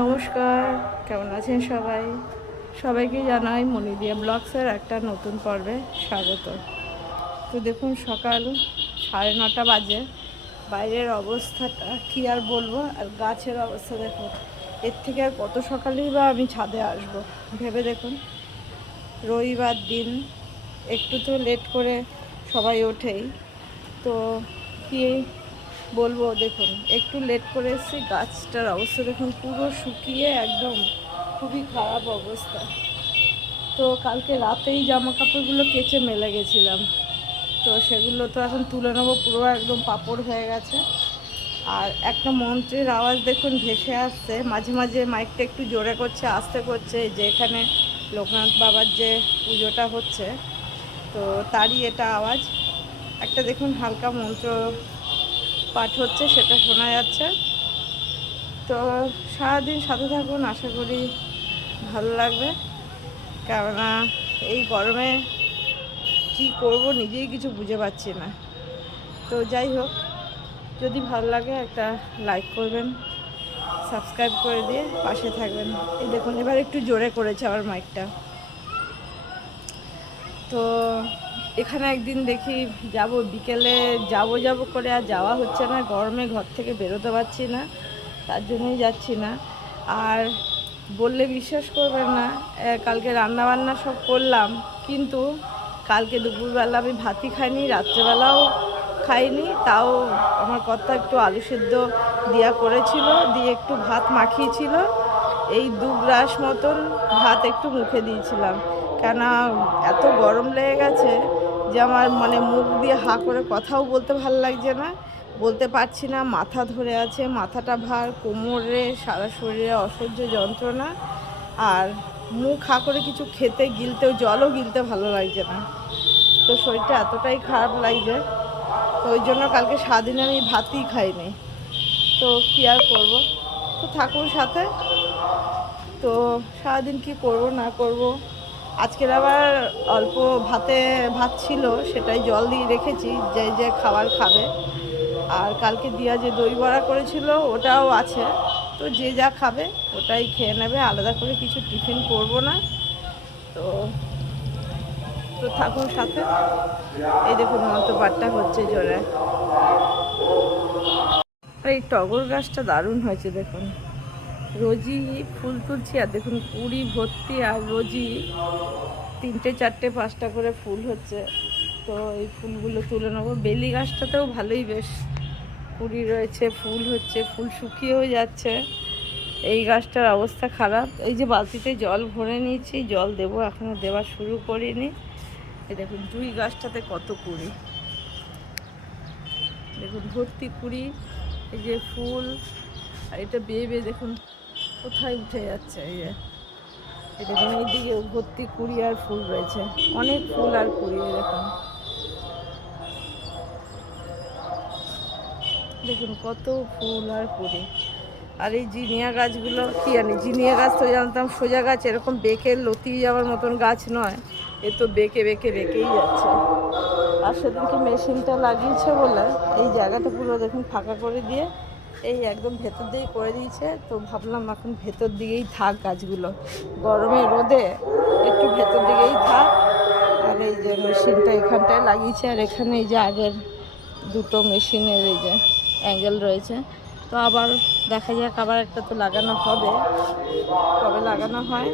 নমস্কার, কেমন আছেন সবাই? সবাইকে জানাই মনিদিয়া ব্লগসের একটা নতুন পর্বে স্বাগত। তো দেখুন, সকাল সাড়ে নটা বাজে। বাইরের অবস্থাটা কি আর বলব? আর গাছের অবস্থা দেখুন, এর থেকে আর কত সকালেই বা আমি ছাদে আসব? ভেবে দেখুন, রবিবার দিন একটু তো লেট করে সবাই ওঠেই। তো কি বলব, দেখুন, একটু লেট করে এসেছি, গাছটার অবস্থা দেখুন পুরো শুকিয়ে একদম খুবই খারাপ অবস্থা। তো কালকে রাতেই জামা কাপড়গুলো কেচে মেলে গেছিলাম। তো সেগুলো তো এখন তুলে নেব, পুরো একদম পাপড় হয়ে গেছে। আর একটা মন্ত্রের আওয়াজ দেখুন ভেসে আসছে, মাঝে মাঝে মাইকটা একটু জোরে করছে, আস্তে করছে যে এখানে লোকনাথ বাবার যে পুজোটা হচ্ছে, তো তারই এটা আওয়াজ। একটা দেখুন হালকা মন্ত্র পাঠ হচ্ছে, সেটা শোনা যাচ্ছে। তো সারাদিন সাথে থাকুন, আশা করি ভালো লাগবে। কেননা এই গরমে কি করব নিজেই কিছু বুঝে পাচ্ছি না। তো যাই হোক, যদি ভালো লাগে একটা লাইক করবেন, সাবস্ক্রাইব করে দিয়ে পাশে থাকবেন। এই দেখুন, এবার একটু জোরে করেছে আমার মাইকটা। তো এখানে একদিন দেখি যাব, বিকেলে যাব যাব করে আর যাওয়া হচ্ছে না, গরমে ঘর থেকে বেরোতে পারছি না, তার জন্যই যাচ্ছি না। আর বললে বিশ্বাস করবেন না কালকে রান্না বান্না সব করলাম, কিন্তু কালকে দুপুরবেলা আমি ভাতই খাইনি, রাত্রেবেলাও খাইনি, তাও আমার কর্তা একটু আলু সেদ্ধ দেওয়া করেছিল, দিয়ে একটু ভাত মাখিয়েছিল, এই দু গ্রাস মতন ভাত একটু মুখে দিয়েছিলাম। কেন, এত গরম লেগে গেছে যে আমার মানে মুখ দিয়ে হা করে কথাও বলতে ভালো লাগছে না। বলতে পারছি না, মাথা ধরে আছে, মাথাটা ভার, কোমরে, সারা শরীরে অসহ্য যন্ত্রণা। আর মুখ হা করে কিছু খেতে গিলতেও, জলও গিলতে ভালো লাগছে না। তো শরীরটা এতটাই খারাপ লাগছে, তো ওই জন্য কালকে সারাদিন আমি ভাতই খাইনি। তো কী আর করব? তো থাকুন সাথে। তো সারাদিন কি করব, না করব? আজকের আবার অল্প ভাতে ভাত ছিল, সেটাই জল দিয়ে রেখেছি, যে যে খাবার খাবে। আর কালকে দিয়া যে দই বড়া করেছিল, ওটাও আছে। তো যে যা খাবে, ওটাই খেয়ে নেবে। আলাদা করে কিছু টিফিন করব না। তো তো থাকুন সাথে। এই দেখুন মন্ত্রপাঠটা হচ্ছে জোরে। আর, এই টগর গাছটা দারুণ হয়েছে, দেখুন। রোজই ফুল তুলছি আর দেখুন কুড়ি ভর্তি আর রোজই তিনটে, চারটে, পাঁচটা করে ফুল হচ্ছে। তো এই ফুলগুলো তুলে নেব। বেলি গাছটাতেও ভালোই বেশ কুড়ি রয়েছে, ফুল হচ্ছে, ফুল শুকিয়েও যাচ্ছে। এই গাছটার অবস্থা খারাপ। এই যে বালতিতে জল ভরে নিয়েছি, জল দেবো এখনও দেওয়া শুরু করিনি। এই দেখুন জুই গাছটাতে কত কুড়ি দেখুন, ভর্তি কুড়ি এই যে ফুল এটা বেয়ে বেয়ে দেখুন কোথায় উঠে যাচ্ছে এই যে? দেখুন, এইদিকে ভর্তি কুড়ি আর ফুল রয়েছে। অনেক ফুল আর কুড়ি দেখুন। দেখুন, কত ফুল আর কুড়ি। আর এই জিনিয়া গাছগুলো কি জানি? জিনিয়া গাছ তো জানতাম সোজা গাছ, এরকম বেঁকে লতিয়ে যাওয়ার মতন গাছ নয়। এ তো বেঁকে বেঁকে, বেঁকেই যাচ্ছে। আর সেদিনকে মেশিনটা লাগিয়েছে বলে, এই জায়গাটা পুরো দেখুন ফাঁকা করে দিয়ে এই একদম ভেতর দিয়েই করে দিয়েছে। তো ভাবলাম এখন ভেতর দিকেই থাক গাছগুলো। গরমে রোদে একটু ভেতর দিকেই থাক। আর এই যে মেশিনটা এখানটায় লাগিয়েছে, আর এখানে এই যে আগের দুটো মেশিনের এই যে অ্যাঙ্গেল রয়েছে। তো আবার দেখা যাক, আবার একটা তো লাগানো হবে। কবে লাগানো হয়?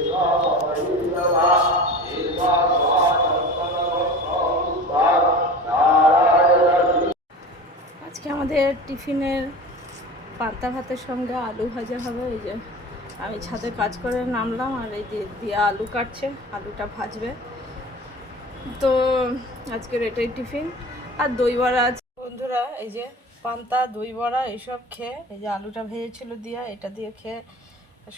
আজকে আমাদের টিফিনের পান্তা ভাতের সঙ্গে আলু ভাজা হবে, এই যে আমি ছাদে কাজ করে নামলাম আর এই যে দিয়ে আলু কাটছে, আলুটা ভাজবে। তো আজকের এটাই টিফিন। আর দই বড়া আছে। বন্ধুরা, এই যে পান্তা, দই বড়া এইসব খেয়ে, এই যে আলুটা ভেজেছিল দিয়া, এটা দিয়ে খেয়ে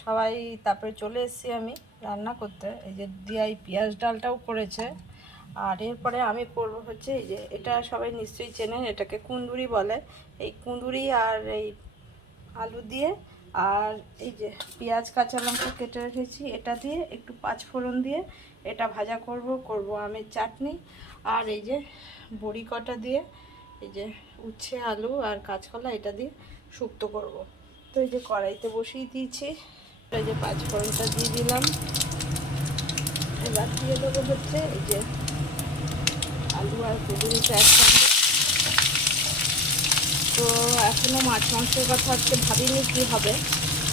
সবাই তারপরে চলে এসেছি আমি রান্না করতে। এই যে দিয়াই পেঁয়াজ ডালটাও করেছে। আর এরপরে আমি করব হচ্ছে এই যে, এটা সবাই নিশ্চয়ই চেনেন, এটাকে কুন্দুরি বলে। এই কুন্দুরি আর এই আলু দিয়ে আর এই যে পেঁয়াজ, কাঁচা লঙ্কা কেটে রেখেছি, এটা দিয়ে একটু পাঁচ ফোড়ন দিয়ে এটা ভাজা করব করব আমের চাটনি। আর এই যে বড়ি কটা দিয়ে, এই যে উচ্ছে, আলু আর কাঁচকলা, এটা দিয়ে শুক্তো করব। তো এই যে কড়াইতে বসিয়ে দিয়েছি এই যে পাঁচ ফোড়নটা দিয়ে দিলাম। এবার দিয়ে দেবো হচ্ছে এই যে আলু আর কুদুরিটা একসঙ্গে তো এখনও মাছ মাংসের কথা আজকে ভাবিনি কী হবে।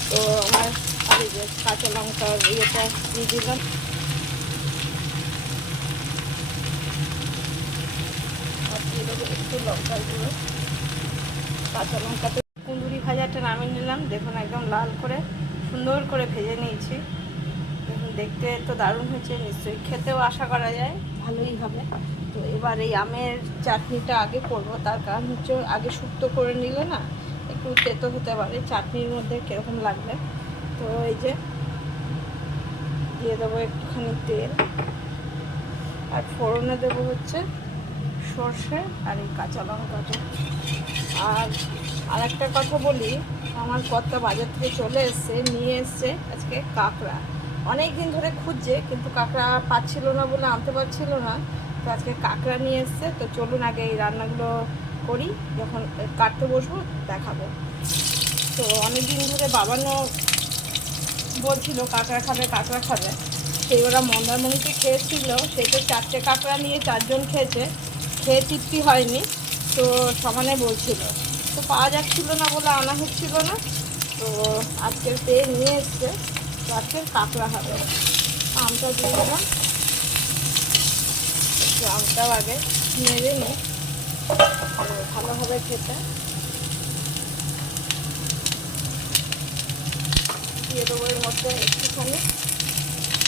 তো আমার যে কাঁচা লঙ্কার ইয়েটা দিয়ে দিলাম। একটু লঙ্কার কাঁচা লঙ্কাতে কুঁদুরি ভাজাটা নামিয়ে নিলাম। দেখুন একদম লাল করে সুন্দর করে ভেজে নিয়েছি। দেখতে তো দারুণ হয়েছে, নিশ্চয়ই খেতেও আশা করা যায়। ভালোই হবে। তো এবার এই আমের চাটনিটা আগে করব, তার কারণ হচ্ছে আগে শুক্তো করে নিলে না, একটু তেতো হতে পারে, চাটনির মধ্যে কীরকম লাগবে? তো এই যে দিয়ে দেবো একটুখানি তেল। আর ফোড়নে দেবো হচ্ছে সর্ষে আর এই কাঁচা লঙ্কাটা। আর আর একটা কথা বলি, আমার কর্তা বাজার থেকে চলে এসছে, নিয়ে এসছে আজকে কাঁকড়া। অনেক দিন ধরে খুঁজছে, কিন্তু কাঁকড়া পাচ্ছিল না বলে আনতে পারছিল না। তো আজকে কাঁকড়া নিয়ে এসছে, তো চলুন আগে এই রান্নাগুলো করি, যখন কাটতে বসবো দেখাবো। তো অনেক দিন ধরে বাবানো বলছিল, কাঁকড়া খাবে কাঁকড়া খাবে। সেই ওরা মন্দারমণিতে খেয়েছিল, সে তো চারটে কাঁকড়া নিয়ে চারজন খেয়েছে, খেয়ে তৃপ্তি হয়নি, তো সমানে বলছিল, তো পাওয়া যাচ্ছিল না বলে আনা হচ্ছিল না। তো আজকের পেয়ে নিয়ে এসছে। আজকের কাঁকড়া হবে। আমটা দিয়ে দিলাম। আমটাও আগে নেড়ে নিই ভালোভাবে খেতে। দিয়ে দেবো এর মধ্যে একটুখানি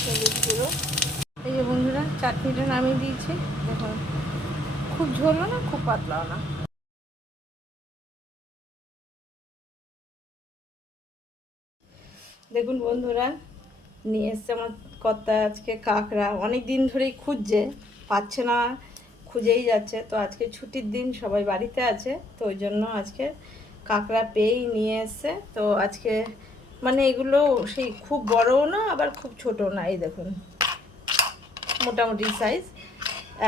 হলুদ গুঁড়ো। এই যে বন্ধুরা, চাটনিটা নামিয়ে দিয়েছি। দেখুন, খুব ঝোলও না, খুব পাতলাও না। দেখুন বন্ধুরা, নিয়ে এসছে আমার কর্তা আজকে কাঁকড়া। অনেক দিন ধরেই খুঁজছে, পাচ্ছে না, খুঁজেই যাচ্ছে। তো আজকে ছুটির দিন, সবাই বাড়িতে আছে, তো ওই জন্য আজকে কাঁকড়া পেয়েই নিয়ে এসছে। তো আজকে মানে এগুলো সেই খুব বড়ও না, আবার খুব ছোট না, এই দেখুন। মোটামুটি সাইজ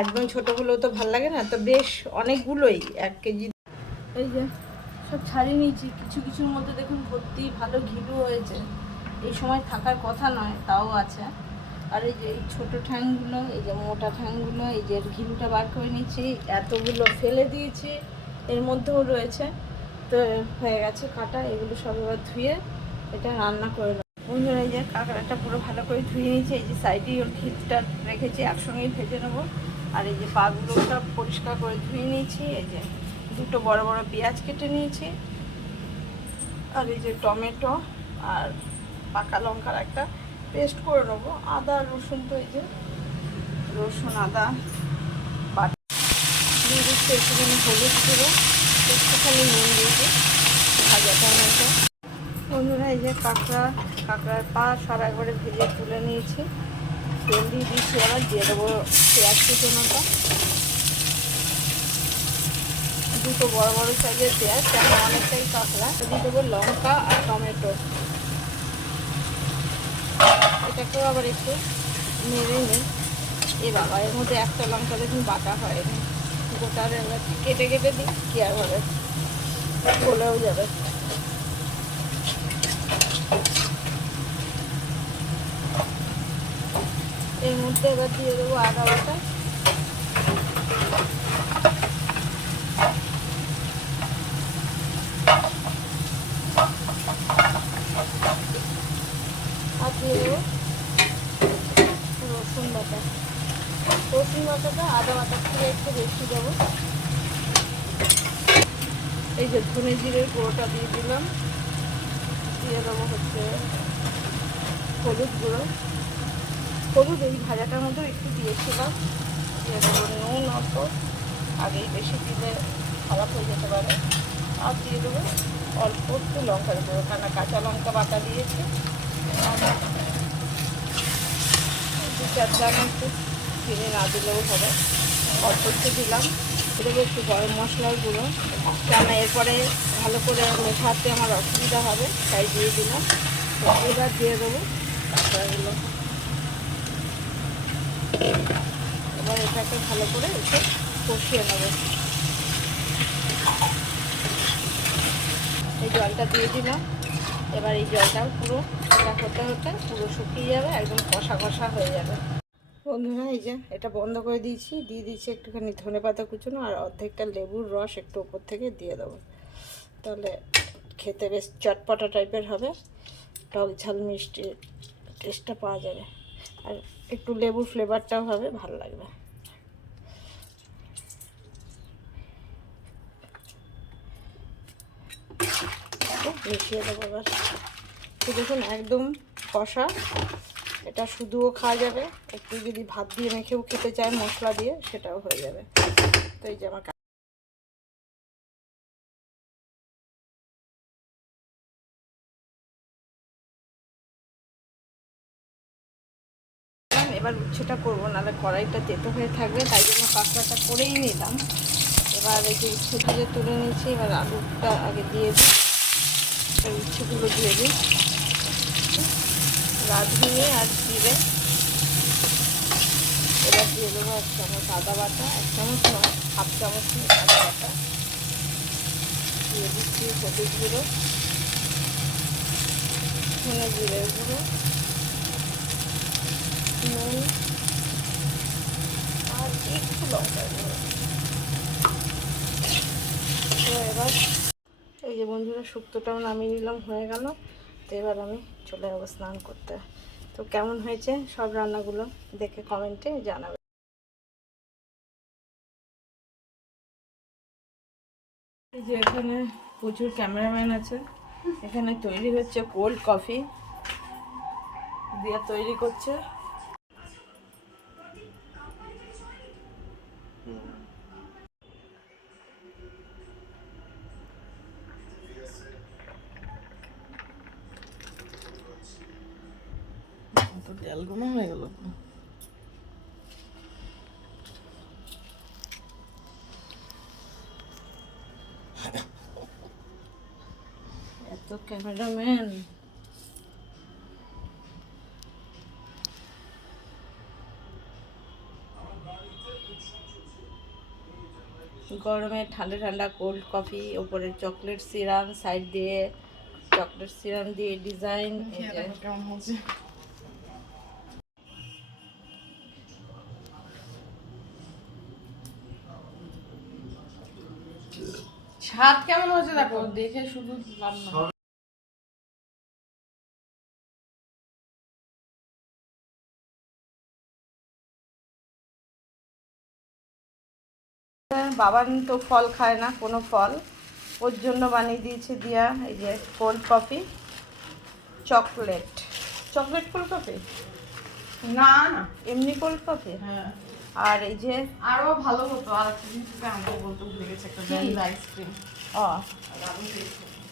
একদম ছোট হলেও তো ভালো লাগে না, তো বেশ অনেকগুলোই, এক কেজি। এই যে, সব ছাড়িয়ে নিয়েছি। কিছু কিছুর মধ্যে দেখুন ভর্তি, ভালো ঘিলু হয়েছে। এই সময় থাকার কথা নয়, তাও আছে। আর এই যে এই ছোটো ঠ্যাংগুলো, এই যে মোটা ঠ্যাংগুলো, এই যে ঘিলুটা বার করে নিচ্ছি, এতগুলো ফেলে দিয়েছি, এর মধ্যেও রয়েছে। তো হয়ে গেছে কাটা, এগুলো সব এবার ধুয়ে এটা রান্না করে নেব। এই যে কাঁকড়াটা পুরো ভালো করে ধুয়ে নিয়েছি, এই যে সাইডে ওর ঘিলটা রেখেছি, একসঙ্গেই ভেজে নেব। আর এই যে পাগুলো সব পরিষ্কার করে ধুয়ে নিয়েছি, এই যে দুটো বড় বড় পেঁয়াজ কেটে নিয়েছি। আর এই যে টমেটো আর পাকা লঙ্কার একটা পেস্ট করে নেব। আদা, রসুন তো এই যে, রসুন, আদা, বাটা দিয়ে দিচ্ছি একটুখানি হলুদ গুঁড়ো, একটুখানি নুন দিয়েছি ভাজাটার মতো। বন্ধুরা, এই যে কাঁকড়া, কাঁকড়ার পা সব একবারে ভেজে তুলে নিয়েছি। তেল দিয়ে দিচ্ছি আবার দিয়ে দেবো পেঁয়াজ কুচোনোটা। দুটো বড় বড় সাইজের পেঁয়াজ কেন অনেকটাই কাঁকড়া। দিয়ে দেবো লঙ্কা আর টমেটো। এটাকেও আবার একটু নেড়ে নিই এ বাবা, এর মধ্যে একটা লঙ্কা দেখুন, বাটা হয়নি। গোটা কেটে কেটে দিই, কি আর হবে? গলেও যাবে। এর মধ্যে এবার দিয়ে দেবো আদা বাটা আর দিয়ে দেবো রসুন বাটা রসুন বাটাটা আদা বাটার থেকে একটু বেশি দেবো ধনে জিরের গুঁড়োটা দিয়ে দিলাম। দিয়ে দেবো হচ্ছে হলুদ গুঁড়ো। হলুদ এই ভাজাটার মধ্যেও একটু দিয়েছিলাম। দিয়ে দেবো নুন অল্প। আগেই বেশি দিলে খারাপ হয়ে যেতে পারে। আর দিয়ে দেবো অল্প একটু লঙ্কার গুঁড়ো। কেন কাঁচা লঙ্কা বাটা দিয়েছে। দু চার দাম একটু চিনি না দিলেও হবে। অল্প একটু দিলাম। দেবো একটু গরম মশলার গুঁড়ো। কেননা এরপরে ভালো করে মেশাতে আমার অসুবিধা হবে, তাই দিয়ে দিলাম। এবার দিয়ে দেবো কাঁকড়াগুলো এবার এটাকে ভালো করে একটু কষিয়ে নেব। এই জলটা দিয়ে দিলাম। এবার এই জলটাও পুরো এটা হতে হতে পুরো শুকিয়ে যাবে, একদম কষা কষা হয়ে যাবে। বন্ধুরা, এই যে এটা বন্ধ করে দিয়েছি। দিয়ে দিয়েছি একটুখানি ধনে পাতা কুচুনো আর অর্ধেকটা লেবুর রস একটু উপর থেকে দিয়ে দেবো। তাহলে খেতে বেশ চটপটা টাইপের হবে। টক ঝাল মিষ্টি টেস্টটা পাওয়া যাবে। আর একটু লেবুর ফ্লেভারটাও হবে, ভালো লাগবে। মিশিয়ে দেবো এবার। দেখুন, একদম কষা। এটা শুধুও খাওয়া যাবে। একটু যদি ভাত দিয়ে মেখেও খেতে চায়, মশলা দিয়ে, সেটাও হয়ে যাবে। তো এই যে আমার এবার উচ্ছেটা করব, নাহলে কড়াইটা তেতো হয়ে থাকবে, তাই জন্য কাঁকড়াটা করেই নিলাম। এবার এই যে উচ্ছেগুলো তুলে নিয়েছি, এবার আলুটা আগে দিয়ে দিই উচ্ছেগুলো দিয়ে দিই। রাঁধুনি আর জিরে। এবার দিয়ে দেবো এক চামচ আদা বাটা, এক চামচ নয়, হাফ চামচ আদা বাটা। দিয়ে দিচ্ছি হলুদ গুঁড়ো, ধনে জিরের গুঁড়ো, নুন, আর একটু লঙ্কার গুঁড়ো। তো এবার এই যে বন্ধুরা, শুক্তোটাও নামিয়ে নিলাম, হয়ে গেল। তো এবার আমি চলে যাব স্নান করতে। তো কেমন হয়েছে সব রান্নাগুলো দেখে কমেন্টে জানাবে। যে এখানে প্রচুর ক্যামেরাম্যান আছে। এখানে তৈরি হচ্ছে কোল্ড কফি। দিয়ে তৈরি করছে। তো ডালগুলো হয়ে গেল। এত ক্যামেরাম্যান। গরমে ঠান্ডা ঠান্ডা কোল্ড কফি ওপরে চকলেট সিরাম সাইড দিয়ে চকলেট সিরাম দিয়ে ডিজাইন কেমন হচ্ছে। স্বাদ কেমন হয়েছে দেখো? দেখে শুধু লাভ না বাবা তো ফল খায় না কোনো ফল। ওর জন্য বানিয়ে দিয়েছে দিয়া এই যে cold coffee chocolate. Chocolate cold coffee? না না। এমনি কোল্ড কফি? হ্যাঁ। আর এই যে আরও ভালো হতো আর একটা জিনিস আমাকে বলতে ভুলে গেছে একটা আইসক্রিম ও।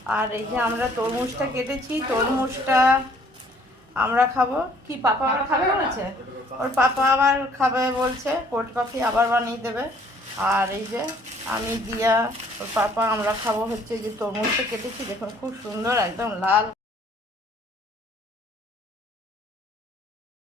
আর এই যে আমরা তরমুজটা কেটেছি তরমুজটা আমরা খাব। কি পাপা আবার খাবে বলেছে? ওর পাপা আবার খাবে বলছে কোল্ড কফি আবার বানিয়ে দেবে। আর এই যে আমি দিয়া ওর পাপা আমরা খাব হচ্ছে যে তরমুজটা কেটেছি দেখুন খুব সুন্দর একদম লাল।